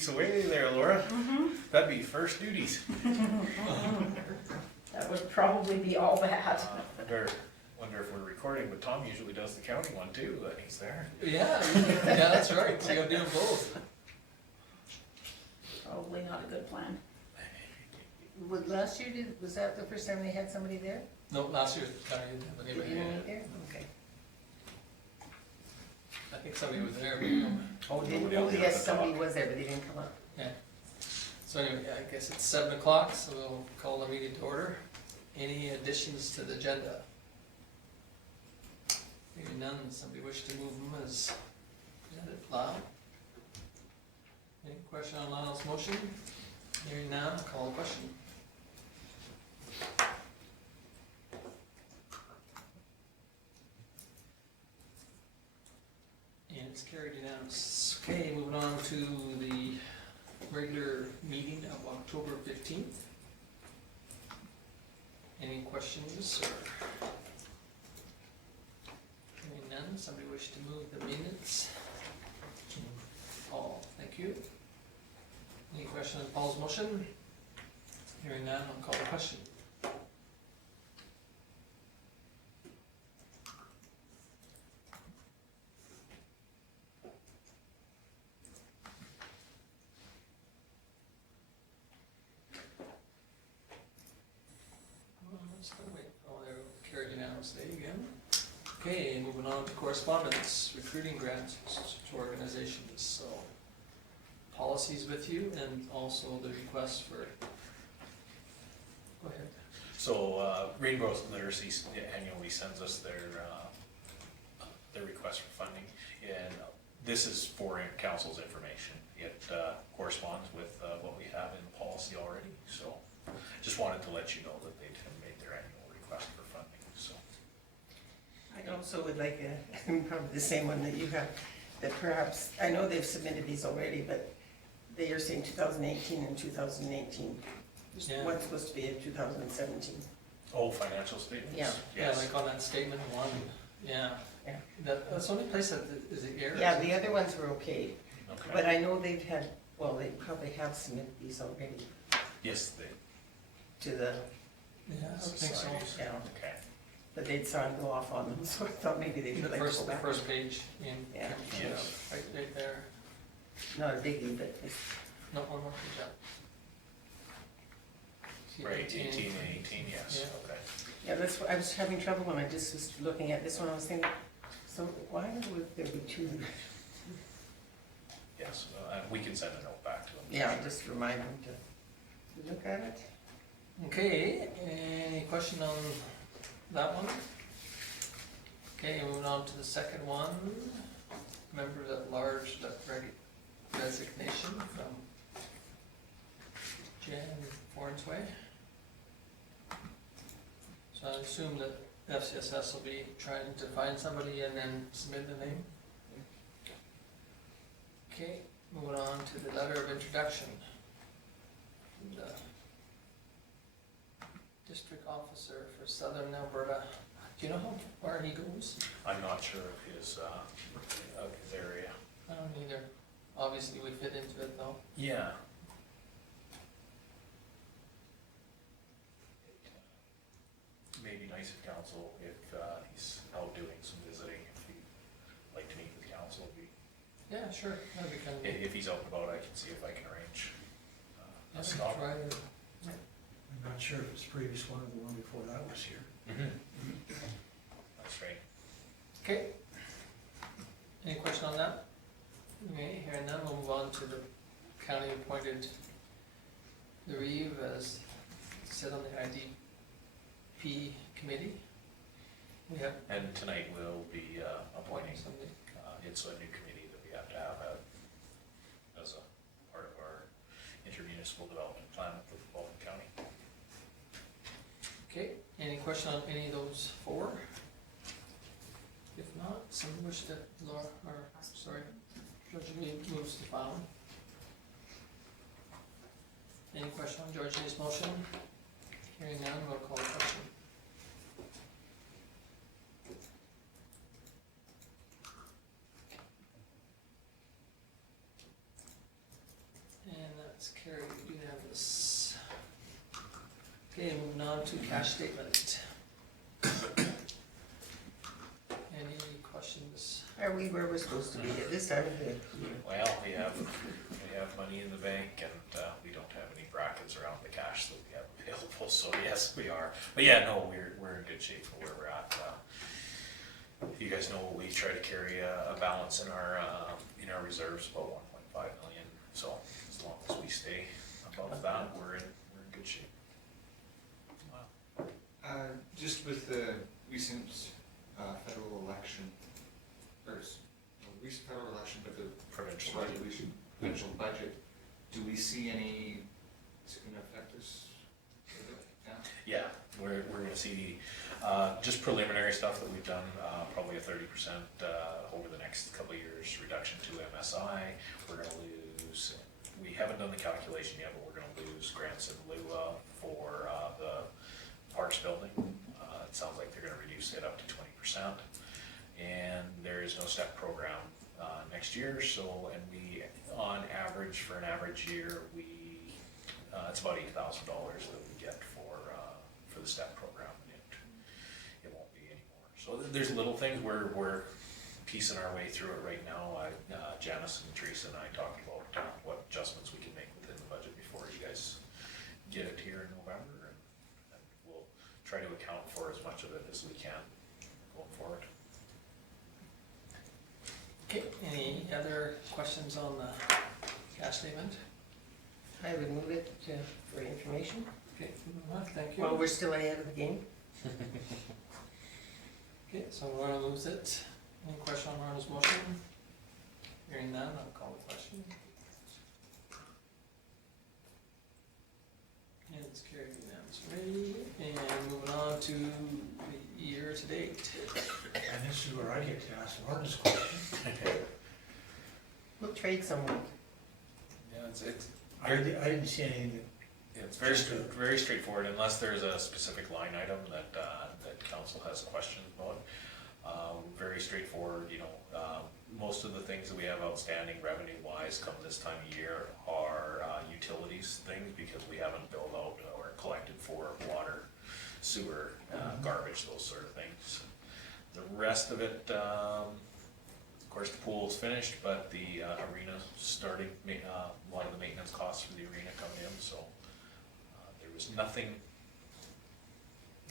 weeks away there, Laura. That'd be first duties. That would probably be all that. Wonder if we're recording, but Tom usually does the county one too, that he's there. Yeah, yeah, that's right, so you gotta do them both. Probably not a good plan. Last year, was that the first time they had somebody there? No, last year, county didn't have Did anybody you there. meet there? Okay. I think somebody was there, but no. Yes, somebody was there, but they didn't come up. Yeah. So anyway, I guess it's 7 o'clock, so we'll call the meeting to order. Any additions to the agenda? Maybe none, somebody wish to move them as presented. Lyle? Any question on Lyle's motion? Hearing none, I'll call the question. And it's carried unanimous. Okay, moving on to the regular meeting of October 15th. Any questions or? Hearing none, somebody wish to move the minutes? Paul, thank you. Any question on Paul's motion? Hearing none, I'll call the question. Just gonna wait. Oh, there, carried unanimously again. Okay, moving on to correspondence, recruiting grants to organizations, so policies with you and also the request for, go ahead. So, Rainbow Literacy annually sends us their request for funding, and this is for council's information. It corresponds with what we have in the policy already, so just wanted to let you know that they'd made their annual request for funding, so. I also would like probably the same one that you have, that perhaps, I know they've submitted these already, but they are saying 2018 and 2018. Yeah. One's supposed to be in 2017. Oh, financial statements? Yeah. Yeah, Yes. like on that statement one, yeah. Yeah. That's the only place that, is it errors? Yeah, the other ones were okay, Okay. but I know they've had, well, they probably have submitted these already Yes, they. to the, Yeah, I would think so. societies. yeah, Okay. but they'd saw it go off on them, so I thought maybe they The should like go first, back. first page in. Yeah. Yes. Right there. Not a biggie, but it's, No, one more page up. See, Right, 18 and 18, yes, Yeah. okay. yeah, that's, I was having trouble when I just was looking at this one, I was thinking, so why would there be two? Yes, we can send a note back to them. Yeah, just remind them to look at it. Okay, any question on that one? Okay, moving on to the second one. Members at large, resignation from Jan Fornsway. So I assume that FCSS will be trying to find somebody and then submit the name. Okay, moving on to the letter of introduction. From the district officer for Southern Alberta. Do you know how far he goes? I'm not sure of his area. I don't either. Obviously, we fit into it though. Yeah. Maybe nice of council if he's out doing some visiting, if he'd like to meet with council. Yeah, sure, that'd be kind of. If he's out and about, I can see if I can arrange Yeah, a stop. try to- I'm not sure if it's the previous one or the one before that was here. That's right. Okay. Any question on that? Okay, hearing none, we'll move on to the county appointed the Reeve as sit on the IDP committee. We have And tonight we'll be appointing, somebody. it's a new committee that we have to have as a part of our intermunicipal development plan with Vulcan County. Okay, any question on any of those four? If not, someone wish to, Laura, or, sorry, George Lee moves to file. Any question on George Lee's motion? Hearing none, we'll call the question. That's carried unanimous. Okay, moving on to cash statement. Any questions? Are we where we're supposed to be at this time of the year? Well, we have money in the bank and, we don't have any brackets around the cash that we have available, so yes, we are. But yeah, no, we're in good shape for where we're at. You guys know we try to carry a balance in our reserves, about 1.5 million, so as long as we stay above that, we're in good shape. Just with the recent federal election, recent federal election, but the Provincial. provincial budget, do we see any, is it gonna affect us? Yeah. Yeah, we're gonna see, just preliminary stuff that we've done, probably a 30% over the next couple of years reduction to MSI. We're gonna lose, we haven't done the calculation yet, but we're gonna lose grants in lieu of for the Parks building. It sounds like they're gonna reduce it up to 20%. And there is no step program next year, so, and we, on average, for an average year, it's about $8,000 that we get for the step program. It won't be anymore. So there's little things, we're piecing our way through it right now. Janice and Teresa and I talked about what adjustments we can make within the budget before you guys get it here in November, and we'll try to account for as much of it as we can going forward. Okay, any other questions on the cash statement? I would move it for information. Okay, thank you. While we're still ahead of the game. Okay, so Lorna moves it. Any question on Lorna's motion? Hearing none, I'll call the question. And it's carried unanimously. And moving on to the year to date. And this is where I get to ask Lorna's question. We'll trade some week. Yeah, it's I didn't see anything it's very straightforward, unless there's a specific line item that council has questions about. Very straightforward, most of the things that we have outstanding revenue-wise come this time of year are utilities things, because we haven't billed out or collected for water, sewer, garbage, those sort of things. The rest of it, of course, the pool's finished, but the arena's starting, a lot of the maintenance costs for the arena come in, so there was nothing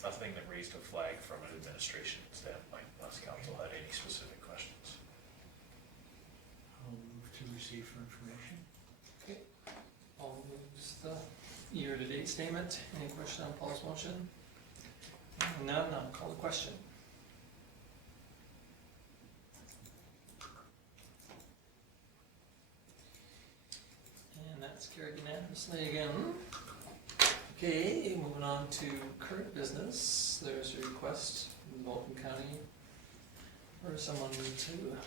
that raised a flag from an administration standpoint, unless council had any specific questions. I'll move to receive for information. Okay, Paul moves the year-to-date statement. Any question on Paul's motion? None, I'll call the question. And that's carried unanimously again. Okay, moving on to current business. There's a request from Vulcan County for someone to attend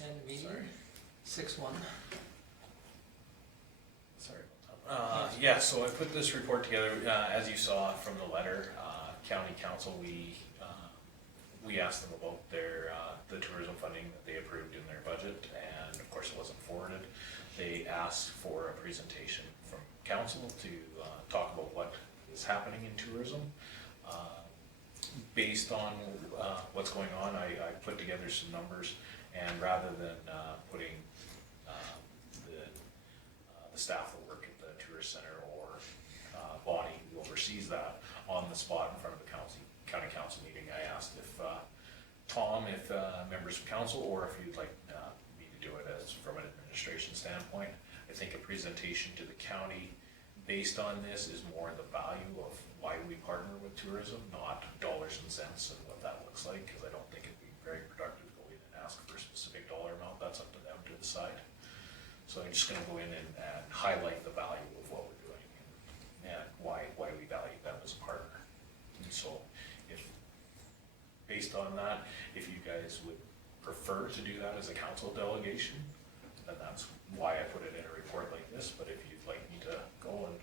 a meeting. 6-1. Sorry about that. Yeah, so I put this report together, as you saw from the letter, county council, we asked them about the tourism funding that they approved in their budget, and of course it wasn't forwarded. They asked for a presentation from council to talk about what is happening in tourism. Based on what's going on, I put together some numbers, and rather than putting the staff that work at the tourist center or body who oversees that on the spot in front of the county council meeting, I asked if Tom, if members of council, or if you'd like me to do it as from an administration standpoint. I think a presentation to the county based on this is more the value of why we partner with tourism, not dollars and cents and what that looks like, because I don't think it'd be very productive to go in and ask for a specific dollar amount. That's up to them to decide. So I'm just gonna go in and highlight the value of what we're doing and why we value them as a partner. And so if, based on that, if you guys would prefer to do that as a council delegation, then that's why I put it in a report like this. But if you'd like me to go and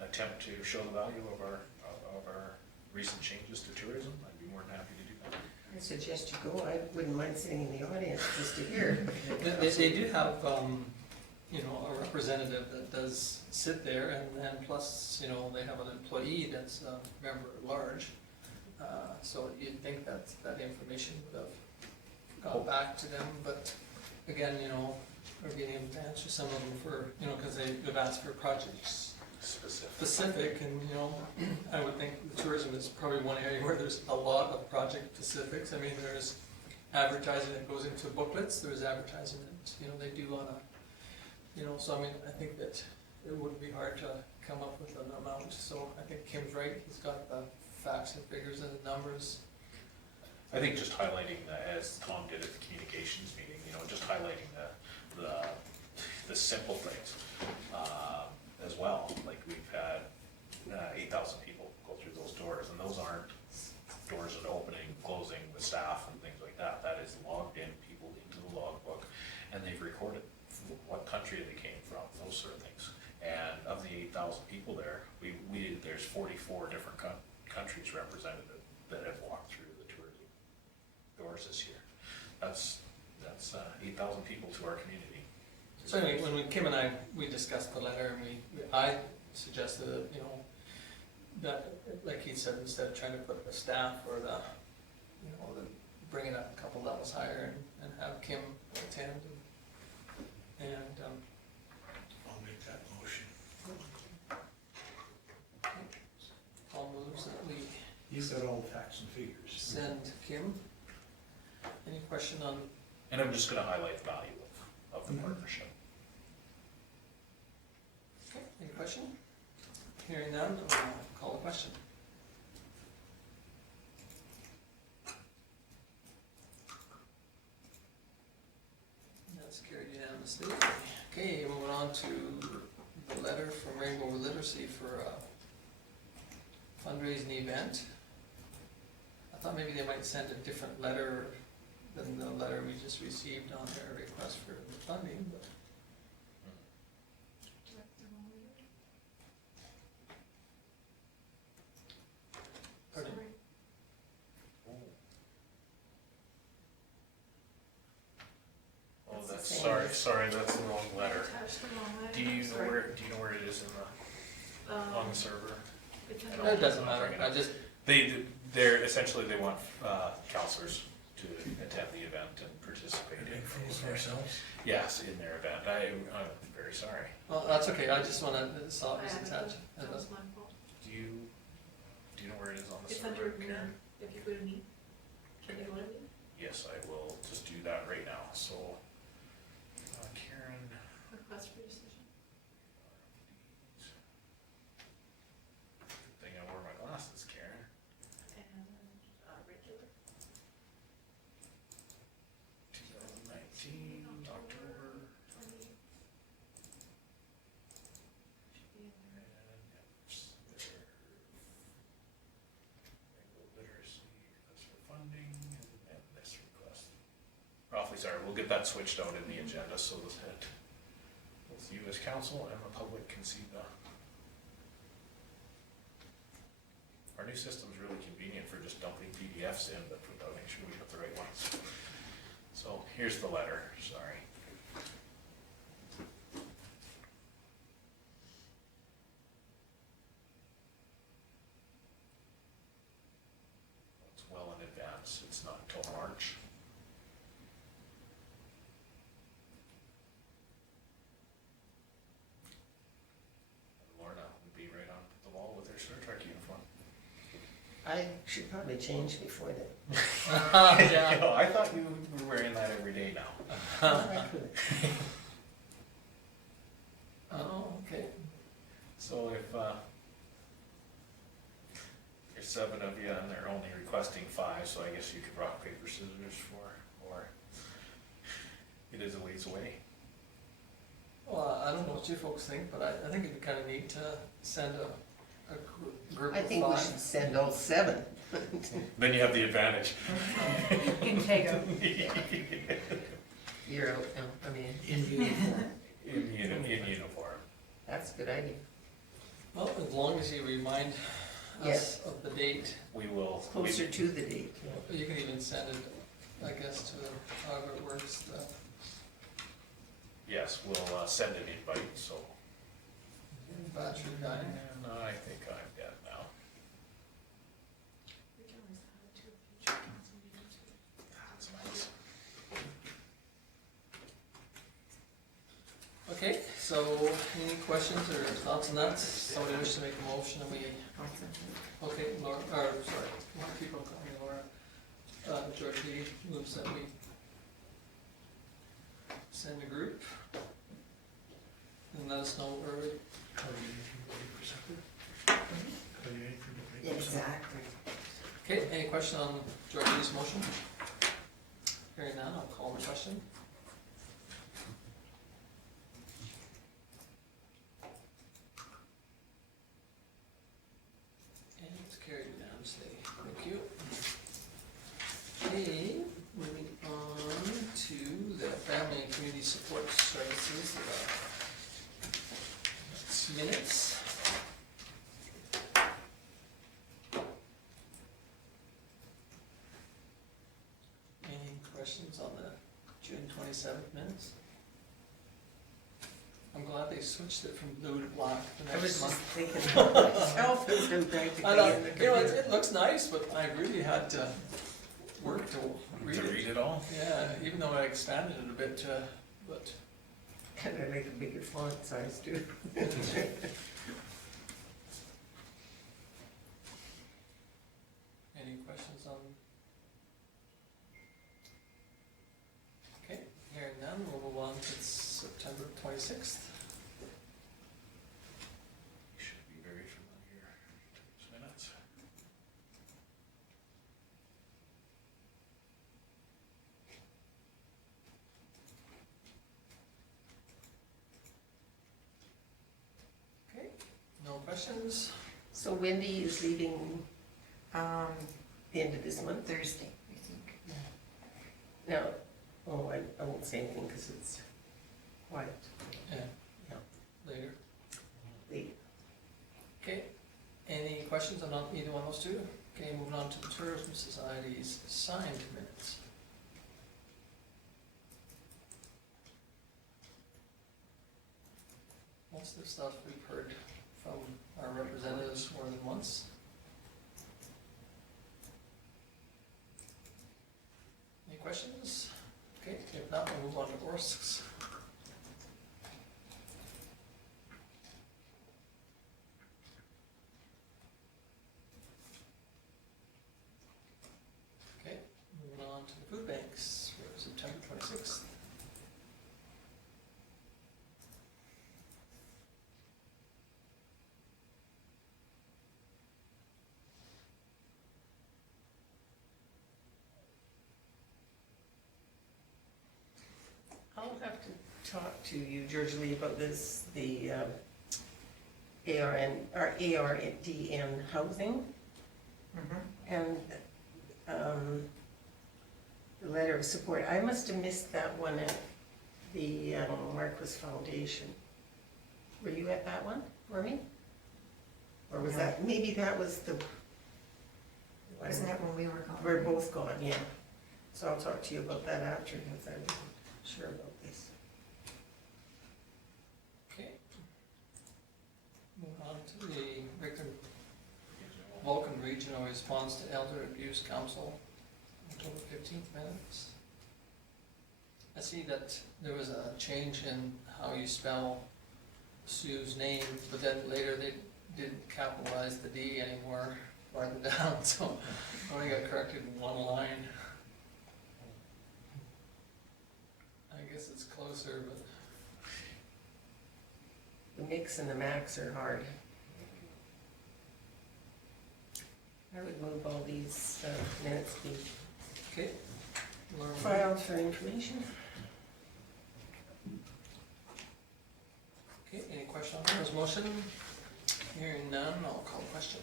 attempt to show the value of our recent changes to tourism, I'd be more than happy to do that. I suggest you go, I wouldn't mind sitting in the audience just to hear. They do have, you know, a representative that does sit there, and then plus, you know, they have an employee that's a member at large. So you'd think that that information would have gone back to them, but again, you know, we're getting them to answer some of them for, you know, because they've asked for projects specific, and, you know, I would think the tourism is probably one area where there's a lot of project specifics. I mean, there's advertising that goes into booklets, there's advertising that, you know, they do on a, you know, so I mean, I think that it wouldn't be hard to come up with an amount, so I think Kim's right, he's got the facts and figures and the numbers. I think just highlighting that, as Tom did at the communications meeting, you know, just highlighting the simple things, as well. Like, we've had 8,000 people go through those doors, and those aren't doors that are opening, closing with staff and things like that. That is logged in, people into the logbook, and they've recorded what country they came from, those sort of things. And of the 8,000 people there, there's 44 different countries represented that have walked through the tourism doors this year. That's 8,000 people to our community. So anyway, when Kim and we discussed the letter, and I suggested that, you know, that, like he said, instead of trying to put the staff or the, you know, bring it up a couple levels higher and have Kim attend, and I'll make that motion. Paul moves that we You've got all the facts and figures. send Kim. Any question on? And I'm just gonna highlight the value of the partnership. Okay, any question? Hearing none, I'll call the question. That's carried unanimously. Okay, moving on to the letter from Rainbow Literacy for a fundraising event. I thought maybe they might send a different letter than the letter we just received on their request for the funding, but. Pardon? Oh, that's, sorry, that's the wrong letter. Do you know where it is in the, on the server? It doesn't matter, I just, They're essentially, they want councillors to attend the event and participate in. Big fools for ourselves. Yes, in their event. I'm very sorry. well, that's okay, I just wanna, saw it was attached. That was my fault. Do you know where it is on the It's server, under me, Karen? if you go to me. Can you go to me? Yes, I will just do that right now. So, Karen. Request for decision. Good thing I wore my glasses, Karen. And, regular. 2019, October. 20. Should be in there. Literacy, request for funding, and this request. Awfully sorry, we'll get that switched out in the agenda so that both you as council and the public can see our new system's really convenient for just dumping PDFs in, but we've got to make sure we got the right ones. So here's the letter, sorry. It's well in advance, it's not until March. And Lorna would be right on the wall with her Star Trek uniform. I should probably change before then. Yeah. I thought you were wearing that every day now. I could. Oh, okay. So if there's 7 of you and they're only requesting 5, so I guess you could rock, paper, scissors or it is a ways away. Well, I don't know what you folks think, but I think it'd be kinda neat to send a group I of think we 5. should send all 7. Then you have the advantage. You can take them. You're out now, I mean, In uniform. in uniform. that's a good idea. Well, as long as you remind us of the date. We will. Closer to the date. You can even send it, I guess, to however it works, Yes, we'll send an invite, so. battery guy. And I think I'm dead now. We can always have it too, future council meetings. That's nice. Okay, so any questions or thoughts on that? Somebody wish to make a motion and we, okay, Laura, or sorry, more people calling Laura. George Lee moves that we send a group and let us know where we, How do you vote for something? How do you aim for the paper? Exactly. okay, any question on George Lee's motion? Hearing none, I'll call the question. And it's carried unanimously, thank you. Okay, moving on to the Family and Community Support Services, minutes. Any questions on the June 27th minutes? I'm glad they switched it from blue to black the I was next just month. thinking about myself as I'm practically I know, in the you know, computer. it looks nice, but I really had to work to read To it. read it all? Yeah, even though I expanded it a bit, but Kind of like a bigger font size too. any questions on? Okay, hearing none, we'll move on to September 26th. You should be very familiar with these minutes. Okay, no questions? So Wendy is leaving the end of this month. Thursday, I think. Now, I won't say anything because it's quiet. Yeah. Yeah. Later. Late. Okay, any questions on either one of those two? Okay, moving on to the Tourism Society's signed minutes. Most of the stuff we've heard from our representatives more than once. Any questions? Okay, if not, we'll move on to ORSCs. Okay, moving on to the food banks for September 26th. I'll have to talk to you, George Lee, about this, the ARDN housing. And the letter of support. I must have missed that one at the Marquis Foundation. Were you at that one for me? Or was that, maybe that was the. Wasn't that when we were gone? We're both gone, yeah. So I'll talk to you about that after, because I wasn't sure about this. Okay. Move on to the Vulcan Regional Response to Elder Abuse Council, October 15th minutes. I see that there was a change in how you spell Sue's name, but then later they didn't capitalize the D anymore farther down, so I only got corrected in one line. I guess it's closer, but The mix and the max are hard. I would move all these minutes be okay. Laura, filed for information. okay, any question on Laura's motion? Hearing none, I'll call the question.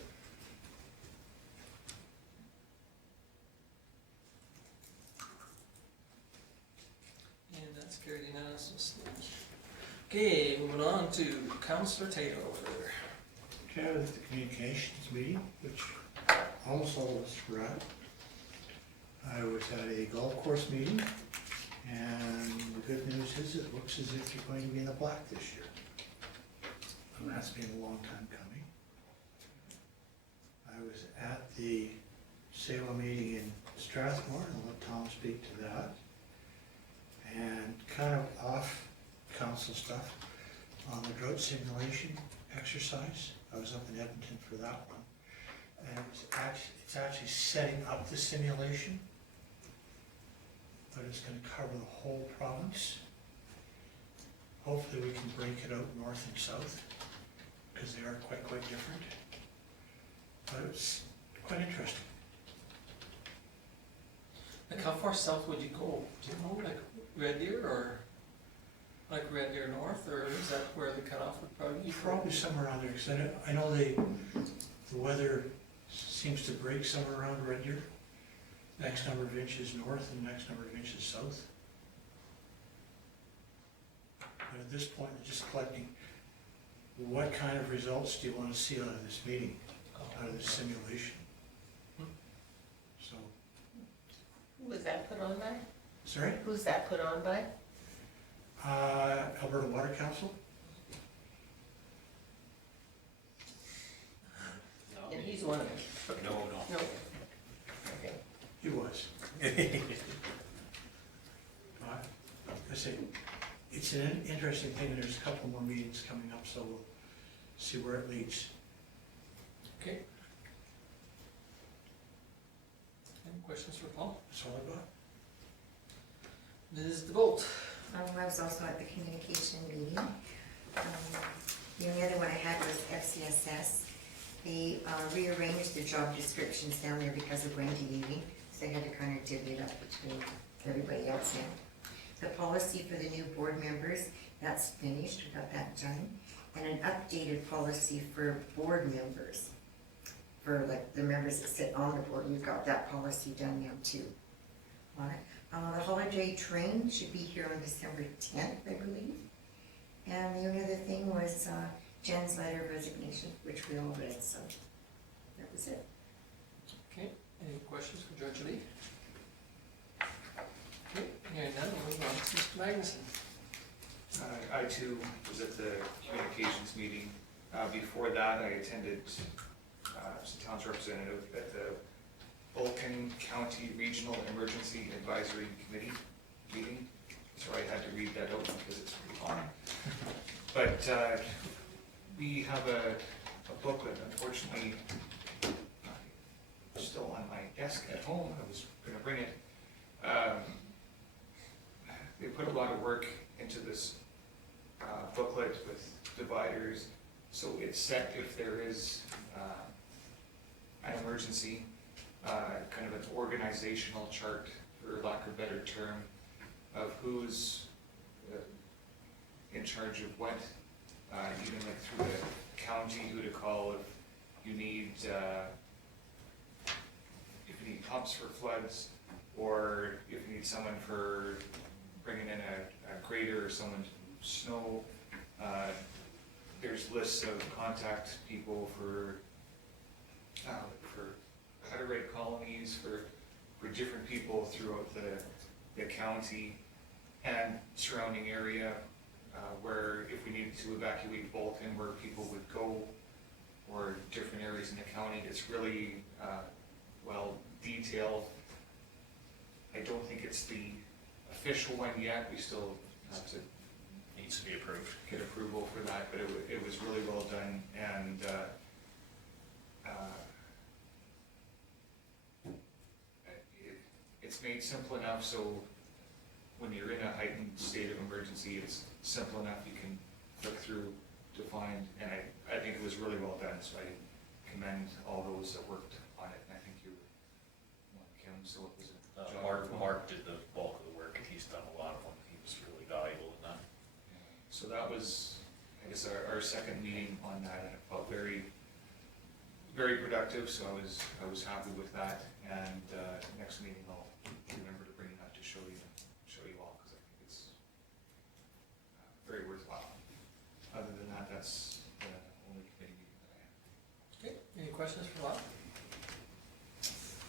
And that's carried unanimously. Okay, moving on to Councillor Taylor. Okay, with the communications meeting, which almost all of us were at. I was at a golf course meeting, and the good news is it looks as if you're going to be in the black this year. And that's been a long time coming. I was at the Salem meeting in Strathmore, and I'll let Tom speak to that. And kind of off council stuff, on the drought simulation exercise. I was up in Edmonton for that one. And it's actually setting up the simulation, but it's gonna cover the whole province. Hopefully we can break it out north and south, because they are quite different. But it's quite interesting. Like how far south would you go? Do you know, like Red Deer or like Red Deer North, or is that where the cutoff would probably be? Probably somewhere around there, because I know the weather seems to break somewhere around Red Deer. Next number of inches north and next number of inches south. But at this point, I'm just collecting, what kind of results do you want to see out of this meeting, out of this simulation? So, Who was that put on by? sorry? Who's that put on by? Alberta Water Council? And he's one of them. No. No. Okay. He was. I say, it's an interesting thing, there's a couple more meetings coming up, so we'll see where it leads. Okay. Any questions for Paul? That's all I got. Ms. DeVolt. I was also at the communication meeting. The only other one I had was FCSS. They rearranged the job descriptions down there because of Wendy leaving, so they had to kind of divvy it up between everybody else now. The policy for the new board members, that's finished, we got that done. And an updated policy for board members, for like the members that sit on the board, we've got that policy done now too. All right. The holiday train should be here on December 10th, I believe. And the only other thing was Jen's letter of resignation, which we all read, so that was it. Okay, any questions for Judge Lee? Okay, hearing none, we'll move on to Mr. Magnuson. I too was at the communications meeting. Before that, I attended as a town's representative at the Vulcan County Regional Emergency Advisory Committee meeting. So I had to read that out because it's pretty long. But we have a booklet, unfortunately, still on my desk at home. I was gonna bring it. They put a lot of work into this booklet with dividers, so it's set if there is an emergency, kind of an organizational chart, for lack of a better term, of who's in charge of what, even like through the county, who to call if you need pumps for floods, or if you need someone for bringing in a grader or someone to snow. There's lists of contact people for how to rate colonies, for different people throughout the county and surrounding area, where if we needed to evacuate Vulcan, where people would go, or different areas in the county. It's really well detailed. I don't think it's the official one yet. We still have to Needs to be approved. get approval for that, but it was really well done, and it's made simple enough so when you're in a heightened state of emergency, it's simple enough you can look through to find, and I think it was really well done, so I commend all those that worked on it, and I think you, Kim, so it was a job. Mark did the bulk of the work, and he's done a lot of them. He was really valuable in that. So that was, I guess, our second meeting on that, and it felt very, very productive, so I was happy with that, and next meeting I'll remember to bring that to show you all, because I think it's very worthwhile. Other than that, that's the only committee meeting that I have. questions for Rob?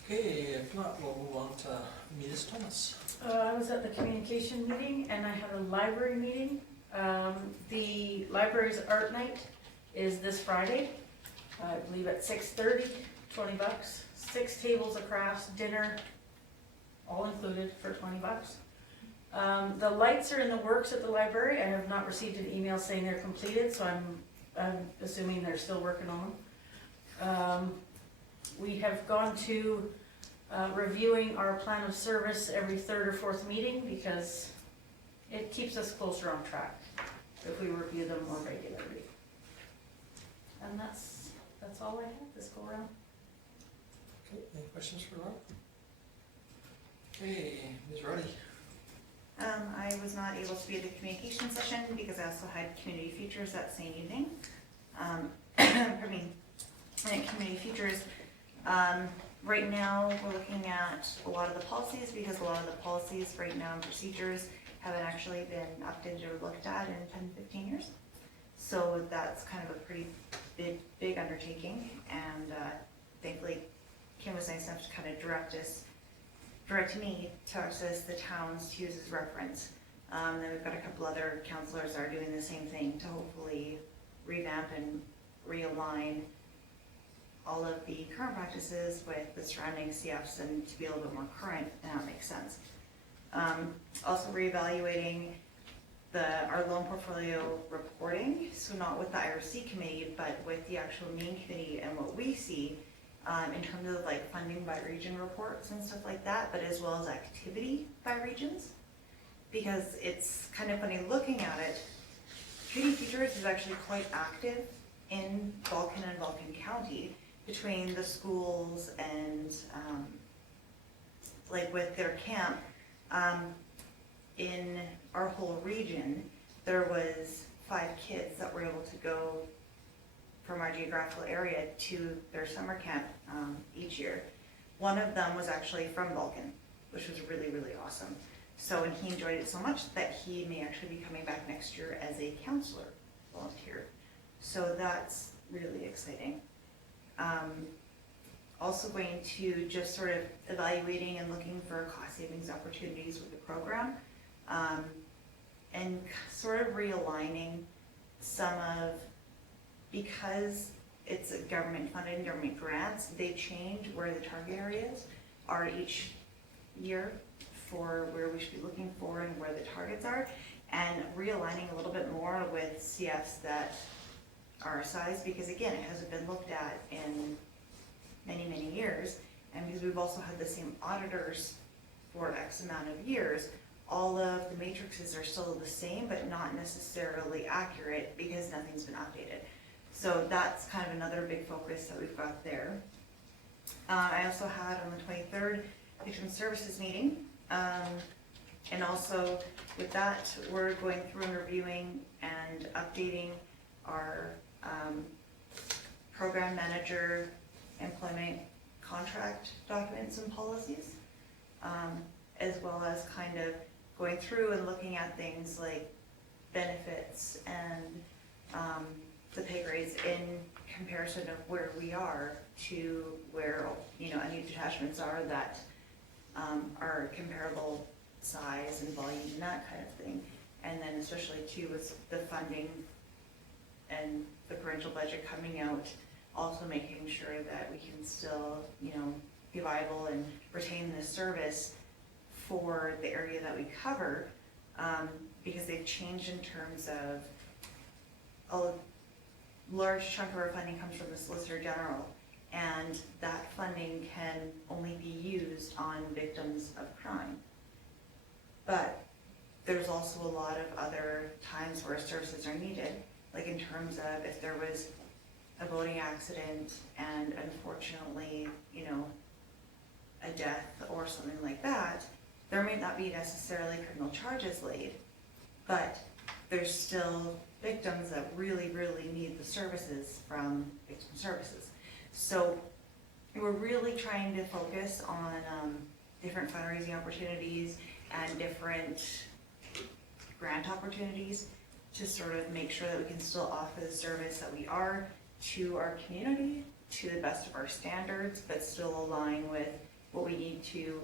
Okay, if not, we'll move on to Ms. Thomas. I was at the communication meeting and I had a library meeting. The library's art night is this Friday, I believe at 6:30, $20. 6 tables of crafts, dinner, all included for $20. The lights are in the works at the library. I have not received an email saying they're completed, so I'm assuming they're still working on them. We have gone to reviewing our plan of service every 3rd or 4th meeting because it keeps us closer on track if we review them more regularly. And that's all I have this go around. Okay, any questions for Rob? Okay, Ms. Ruddy. I was not able to be at the communication session because I also had community futures that same evening. Pardon me. And at community futures, right now we're looking at a lot of the policies because a lot of the policies right now and procedures haven't actually been updated or looked at in 10, 15 years. So that's kind of a pretty big undertaking, and thankfully Kim was nice enough to kind of direct me to access the towns to use as reference. Then we've got a couple other counselors that are doing the same thing to hopefully revamp and realign all of the current practices with the surrounding CFs and to be a little bit more current, and that makes sense. Also reevaluating our loan portfolio reporting, so not with the IRC committee, but with the actual main committee and what we see in terms of like funding by region reports and stuff like that, but as well as activity by regions. Because it's kind of funny looking at it, Community Futures is actually quite active in Vulcan and Vulcan County between the schools and like with their camp. In our whole region, there was 5 kids that were able to go from our geographical area to their summer camp each year. One of them was actually from Vulcan, which was really, really awesome. So, and he enjoyed it so much that he may actually be coming back next year as a counselor volunteer. So that's really exciting. Also going to just sort of evaluating and looking for cost savings opportunities with the program. And sort of realigning some of, because it's a government funded, government grants, they change where the target areas are each year for where we should be looking for and where the targets are, and realigning a little bit more with CFs that are our size, because again, it hasn't been looked at in many, many years, and because we've also had the same auditors for X amount of years, all of the matrices are still the same, but not necessarily accurate because nothing's been updated. So that's kind of another big focus that we've got there. I also had on the 23rd, patron services meeting. And also with that, we're going through and reviewing and updating our program manager employment contract documents and policies, as well as kind of going through and looking at things like benefits and the pay grades in comparison of where we are to where, you know, any detachments are that are comparable size and volume and that kind of thing. And then especially too with the funding and the parental budget coming out, also making sure that we can still, you know, be viable and retain this service for the area that we cover, because they've changed in terms of a large chunk of our funding comes from the Solicitor General, and that funding can only be used on victims of crime. But there's also a lot of other times where services are needed, like in terms of if there was a boating accident and unfortunately, you know, a death or something like that, there may not be necessarily criminal charges laid, but there's still victims that really, really need the services from victim services. So we're really trying to focus on different fundraising opportunities and different grant opportunities to sort of make sure that we can still offer the service that we are to our community to the best of our standards, but still align with what we need to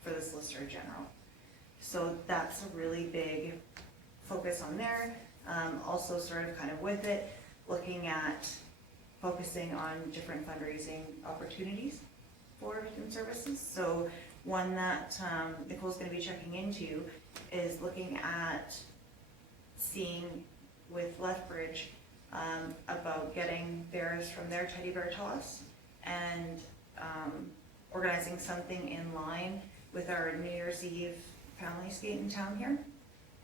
for the Solicitor General. So that's a really big focus on there. Also sort of kind of with it, looking at focusing on different fundraising opportunities for human services. So one that Nicole's going to be checking into is looking at seeing with Lethbridge about getting theirs from their teddy bear toss and organizing something in line with our New Year's Eve family skate in town here,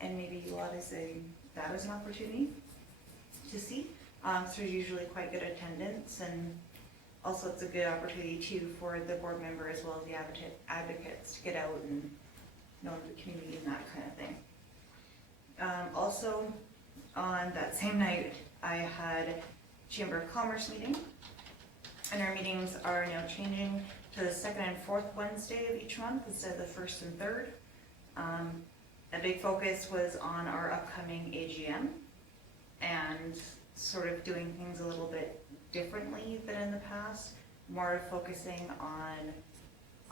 and maybe utilizing that as an opportunity to see. So there's usually quite good attendance, and also it's a good opportunity too for the board member as well as the advocates to get out and know the community and that kind of thing. Also, on that same night, I had Chamber of Commerce meeting, and our meetings are now changing to the second and fourth Wednesday of each month instead of the first and third. A big focus was on our upcoming AGM and sort of doing things a little bit differently than in the past, more focusing on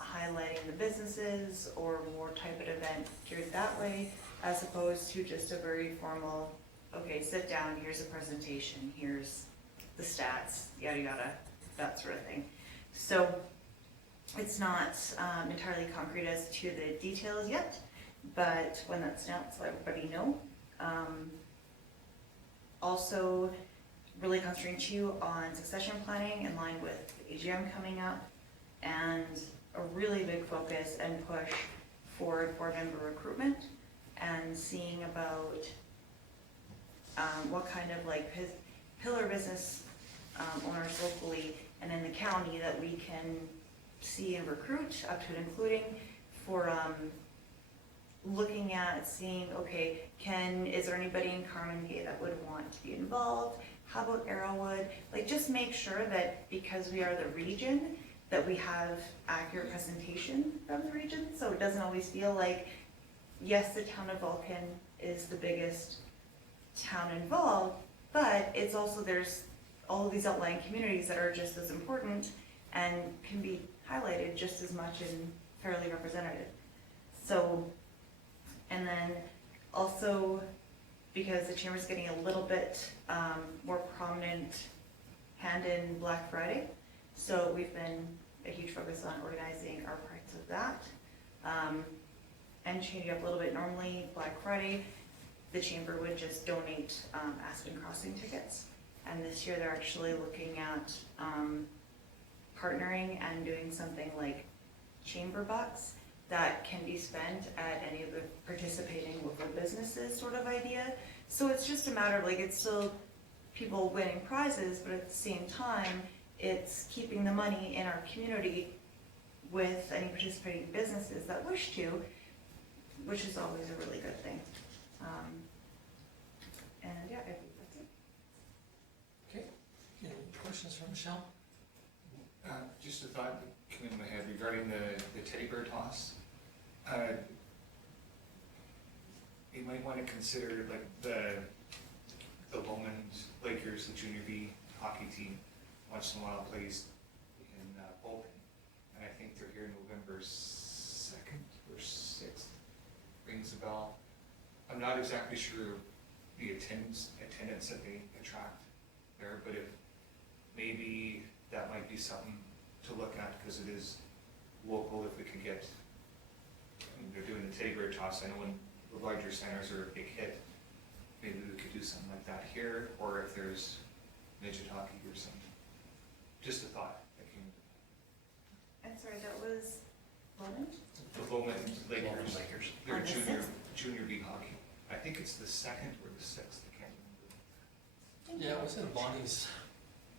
highlighting the businesses or more type of event geared that way, as opposed to just a very formal, okay, sit down, here's a presentation, here's the stats, yada yada, that sort of thing. So it's not entirely concrete as to the details yet, but when that's announced, let everybody know. Also, really concentrating too on succession planning in line with the AGM coming up, and a really big focus and push for board member recruitment, and seeing about what kind of like pillar business owners locally and in the county that we can see and recruit, up to and including for looking at seeing, okay, is there anybody in Carmen Gay that would want to be involved? How about Arrowwood? Like, just make sure that because we are the region, that we have accurate presentation from the region, so it doesn't always feel like, yes, the town of Vulcan is the biggest town involved, but it's also, there's all of these outlying communities that are just as important and can be highlighted just as much and fairly representative. So, and then also, because the chamber's getting a little bit more prominent hand in Black Friday, so we've been a huge focus on organizing our parts of that and changing up a little bit. Normally, Black Friday, the chamber would just donate Aspen Crossing tickets, and this year they're actually looking at partnering and doing something like chamber bucks that can be spent at any of the participating local businesses sort of idea. So it's just a matter of like, it's still people winning prizes, but at the same time, it's keeping the money in our community with any participating businesses that wish to, which is always a really good thing. And yeah, I think that's it. Okay, any questions for Michelle? Just a thought that came into my head regarding the teddy bear toss. You might want to consider like the Oldman Lakers, the Junior B hockey team, once in a while plays in Vulcan, and I think they're here November 2nd or 6th. Rings a bell. I'm not exactly sure the attendance that they attract there, but if maybe that might be something to look at, because it is local. If we could get, they're doing the teddy bear toss, I know when the larger centers are a big hit, maybe we could do something like that here, or if there's midget hockey or something. Just a thought that came. I'm sorry, that was Lowland? The Oldman Lakers, they're On the junior B hockey. I think it's the 2nd or the 6th, I can't remember. Yeah, it was in Bonnie's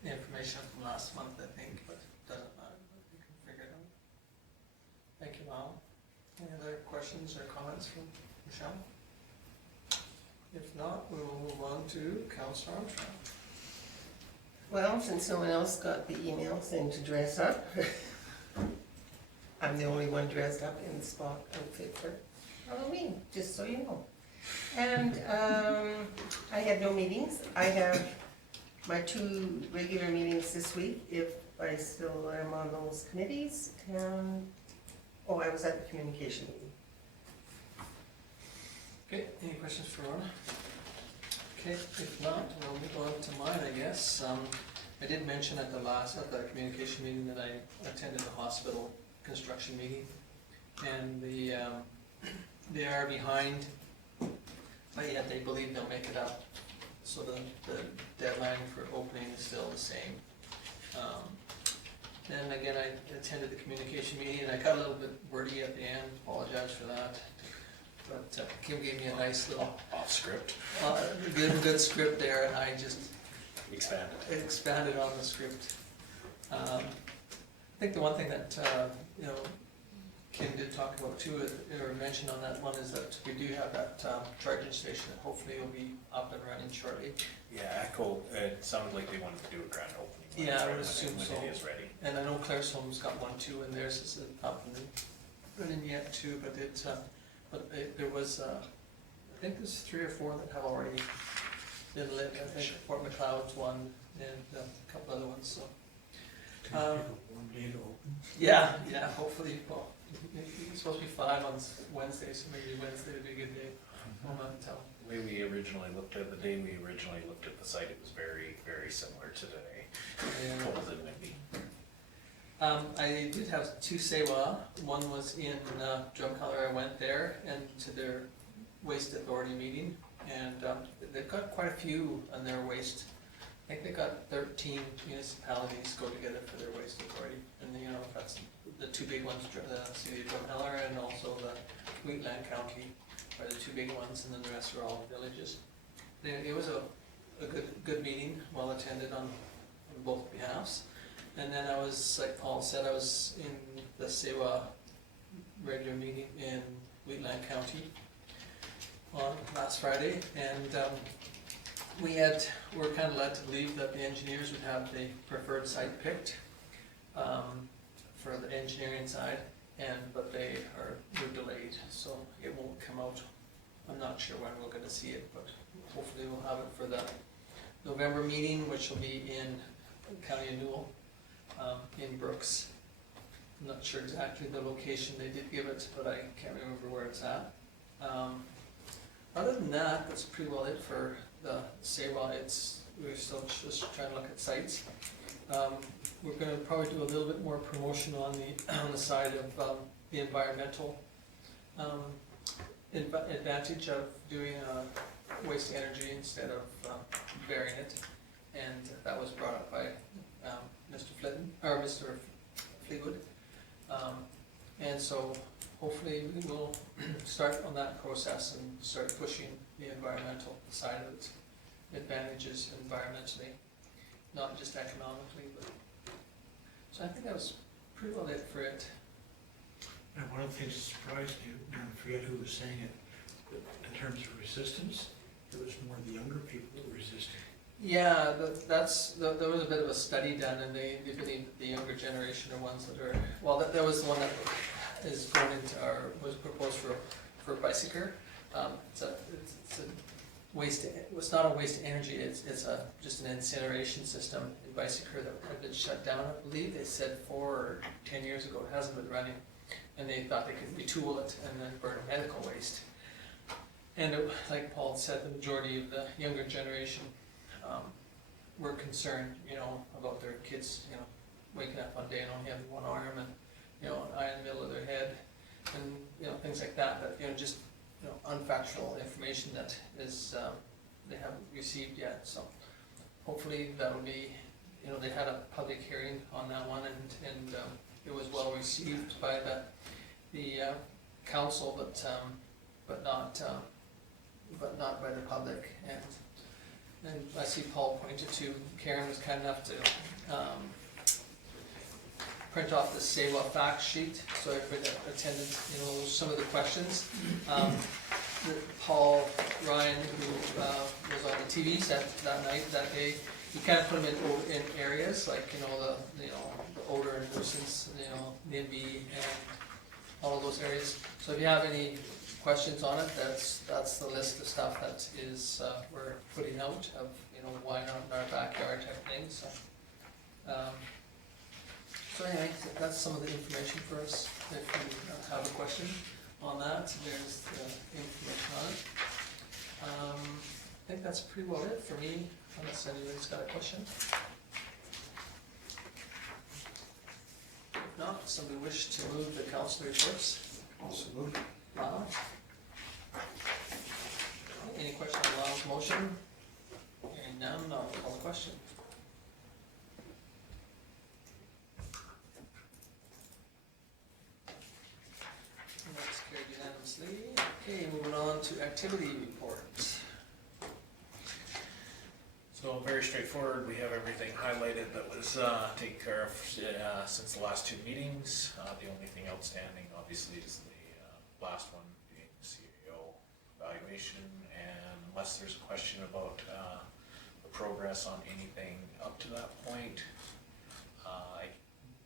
information from last month, I think, but doesn't matter, we can figure it out. Thank you, Mal. Any other questions or comments from Michelle? If not, we will move on to Councillor Armstrong. Well, since no one else got the email saying to dress up, I'm the only one dressed up in the Spock outfit for Halloween, just so you know. And I had no meetings. I have my 2 regular meetings this week. If I still am on those committees, and, oh, I was at the communication meeting. Okay, any questions for Rona? Okay, if not, we'll move on to mine, I guess. I did mention at the communication meeting that I attended the hospital construction meeting, and they are behind, but yet they believe they'll make it up. So the deadline for opening is still the same. Then again, I attended the communication meeting, and I got a little bit wordy at the end, apologize for that. But Kim gave me a nice little Off script, good script there, and I just expanded. on the script. I think the one thing that, Kim did talk about too, or mention on that one, is that we do have that charging station that hopefully will be up and running shortly. Yeah, Echo, it sounded like they wanted to do a grand opening. Yeah, I would when assume so. When it is ready. And I know Claire's Home's got one too, and theirs isn't up and running yet too, but there was, I think there's 3 or 4 that have already been lit. I think Fort McLeod's one, and a couple other ones, so. One day to open. Yeah, hopefully, well, it's supposed to be 5 on Wednesday, so maybe Wednesday would be a good day. We'll not tell. The way we originally looked at the site, it was very, very similar to today. Yeah. Cold and windy. I did have 2 sewa. One was in Drumcolor. I went there and to their waste authority meeting, and they've got quite a few on their waste. I think they got 13 municipalities go together for their waste authority, and that's the 2 big ones, the city of Drumcolor and also the Wheatland County are the 2 big ones, and then the rest are all villages. It was a good meeting, well attended on both behalves. And then I was, like Paul said, I was in the SEWA regular meeting in Wheatland County on last Friday, and we were kind of led to believe that the engineers would have the preferred site picked for the engineering side, but they were delayed, so it won't come out. I'm not sure when we're going to see it, but hopefully we'll have it for the November meeting, which will be in County of Newell. In Brooks. I'm not sure exactly the location they did give it, but I can't remember where it's at. Other than that, that's pretty well it for the SEWA. We're still just trying to look at sites. We're going to probably do a little bit more promotion on the side of the environmental advantage of doing waste energy instead of burying it, and that was brought up by Mr. Fleetwood, and so hopefully we will start on that process and start pushing the environmental side of its advantages environmentally, not just economically. So I think that was pretty well it for it. And one of the things that surprised me, and I forget who was saying it, but in terms of resistance, it was more the younger people that were resisting. Yeah, there was a bit of a study done, and they believe that the younger generation are ones that are, well, that was the one that is going into was proposed for bicycle. It's a waste, it's not a waste energy, it's just an incineration system in bicycle that had been shut down, I believe. They said 4 or 10 years ago it hasn't been running, and they thought they could retool it and then burn medical waste. And like Paul said, the majority of the younger generation were concerned, about their kids, waking up one day and only having one arm and, an eye in the middle of their head, and, things like that, just, unfactual information that is, they haven't received yet. So hopefully that'll be, they had a public hearing on that one, and it was well received by the council, but not by the public. And I see Paul pointed to, Karen was kind enough to print off the SEWA fact sheet, so everybody that attended, some of the questions. Paul Ryan, who was on the TV set that day, you kind of put them in areas like the odor and nuisance, NIMBY and all of those areas. So if you have any questions on it, that's the list of stuff that is we're putting out of why not in our backyard type things. So, So anyway, that's some of the information for us. If you have a question on that, there's the information on it. I think that's pretty well it for me, unless anybody's got a question. If not, somebody wish to move the council reports? Also moved. Lyle? Any question on Lyle's motion? Hearing none, I'll call the question. That's carried unanimously. Okay, moving on to activity reports. So very straightforward, we have everything highlighted that was taken care of since the last two meetings. The only thing outstanding obviously is the last one being the CEO evaluation, and unless there's a question about the progress on anything up to that point, I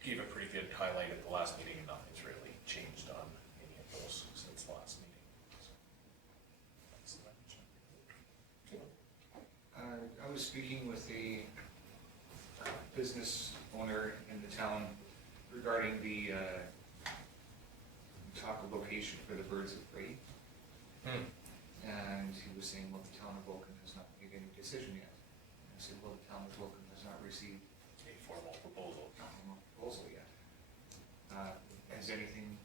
gave a pretty good highlight at the last meeting and nothing's really changed on any of those since the last meeting. So, that's the message. I was speaking with a business owner in the town regarding the talk of location for the birds of prey. And he was saying, well, the town of Vulcan has not made any decision yet. And I said, well, the town of Vulcan has not received A formal proposal. a proposal yet. Has anything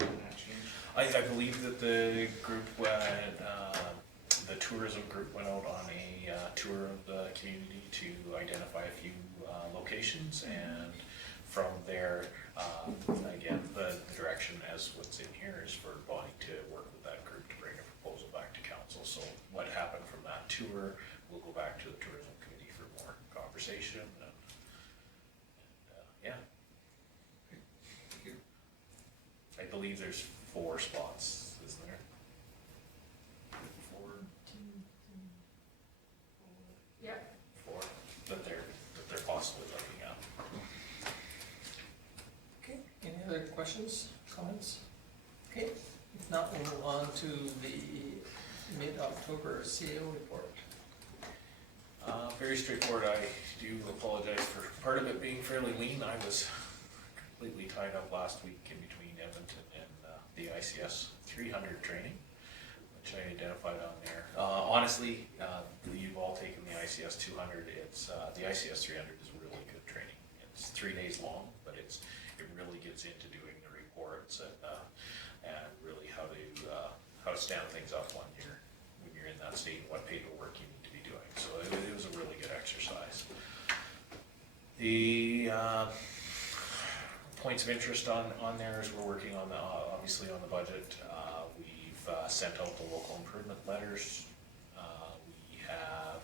on that changed? I believe that the group went, the tourism group went out on a tour of the community to identify a few locations, and from there, again, the direction as what's in here is for Bonnie to work with that group to bring a proposal back to council. So what happened from that tour, we'll go back to the tourism committee for more conversation, and yeah. Thank you. I believe there's 4 spots, isn't there? 4? Yep. 4 that they're possibly looking at. Okay, any other questions, comments? Okay, if not, we'll move on to the mid-October CEO report. Very straightforward. I do apologize for part of it being fairly lean. I was completely tied up last week in between Edmonton and the ICS 300 training, which I identified on there. Honestly, you've all taken the ICS 200. It's the ICS 300 is really good training. It's 3 days long, but it really gets into doing the reports and really how to stand things up when you're in that state and what paperwork you need to be doing. So it was a really good exercise. The points of interest on there is we're working on obviously on the budget. We've sent out the local improvement letters. We have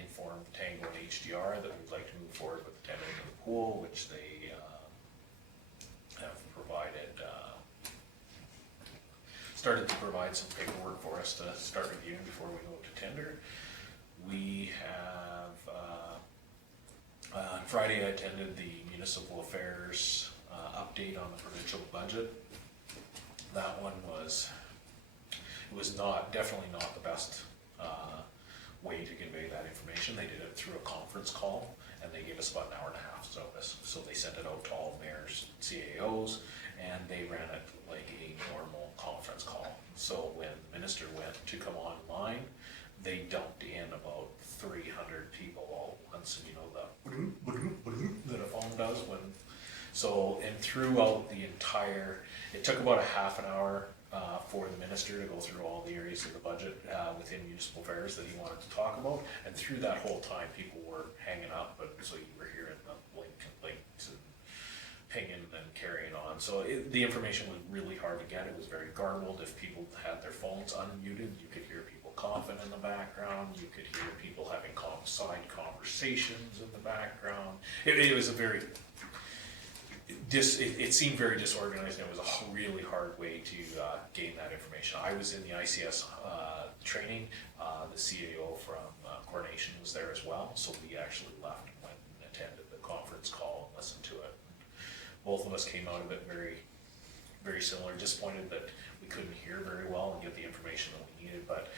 informed Tango and HDR that we'd like to move forward with the tendering of the pool, which they have provided, started to provide some paperwork for us to start reviewing before we go to tender. We have, on Friday I attended the municipal affairs update on the provincial budget. That one was, it was definitely not the best way to convey that information. They did it through a conference call, and they gave us about an hour and a half notice. So they sent it out to all mayors, CAOs, and they ran it like a normal conference call. So when the minister went to come online, they dumped in about 300 people all at once, and you know that a phone does when. So, and throughout the entire, it took about a half an hour for the minister to go through all the areas of the budget within municipal affairs that he wanted to talk about. And through that whole time, people were hanging up, but so you were hearing the blinks and pinging and carrying on. So the information was really hard to get. It was very garbled. If people had their phones unmuted, you could hear people coughing in the background. You could hear people having side conversations in the background. It was a very, it seemed very disorganized, and it was a really hard way to gain that information. I was in the ICS training. The CAO from Coronation was there as well, so we actually left and went and attended the conference call and listened to it. Both of us came out of it very, very similar, disappointed that we couldn't hear very well and get the information that we needed, but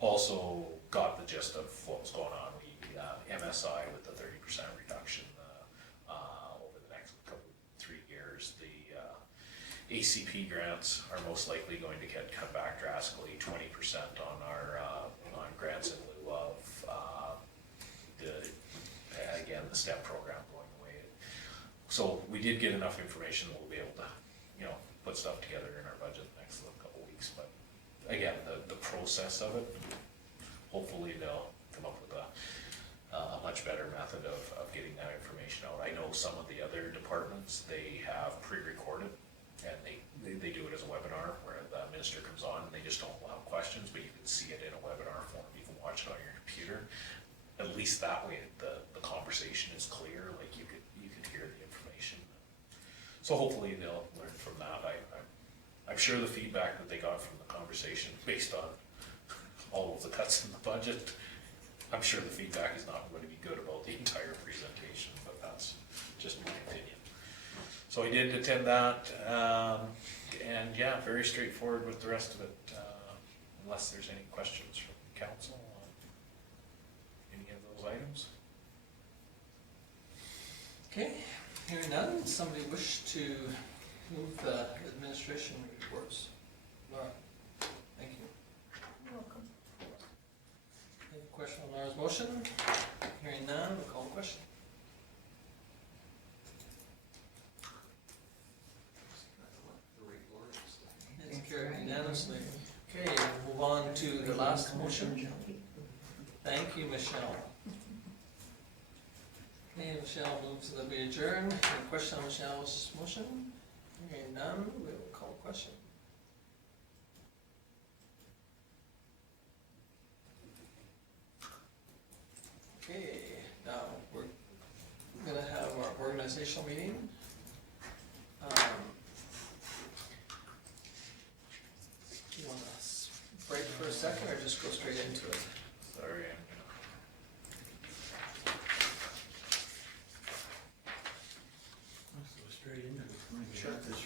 also got the gist of what was going on. We MSI with the 30% reduction over the next ACP grants are most likely going to get cut back drastically, 20% on our, on grants in lieu of, the STEM program going away. So we did get enough information that we'll be able to, put stuff together in our budget the next couple weeks, but again, the process of it, hopefully they'll come up with a much better method of getting that information out. I know some of the other departments, they have pre-recorded, and they do it as a webinar where the minister comes on and they just don't allow questions, but you can see it in a webinar form, you can watch it on your computer. At least that way the conversation is clear, like you could hear the information. So hopefully they'll learn from that. I'm sure the feedback that they got from the conversation, based on all of the cuts in the budget, I'm sure the feedback is not going to be good about the entire presentation, but that's just my opinion. So I did attend that, and yeah, very straightforward with the rest of it, unless there's any questions from the council on any of those items. Okay, hearing none, somebody wish to move the administration reports? Laura, thank you. You're welcome. Any question on Laura's motion? Hearing none, we'll call the question. It's carried unanimously. Okay, we'll move on to the last motion. Thank you, Michelle. Okay, Michelle moves that we adjourn. Any question on Michelle's motion? Hearing none, we will call the question. Okay, now we're gonna have our organizational meeting. You wanna break for a second or just go straight into it? Sorry. Let's go straight into it. Sure. This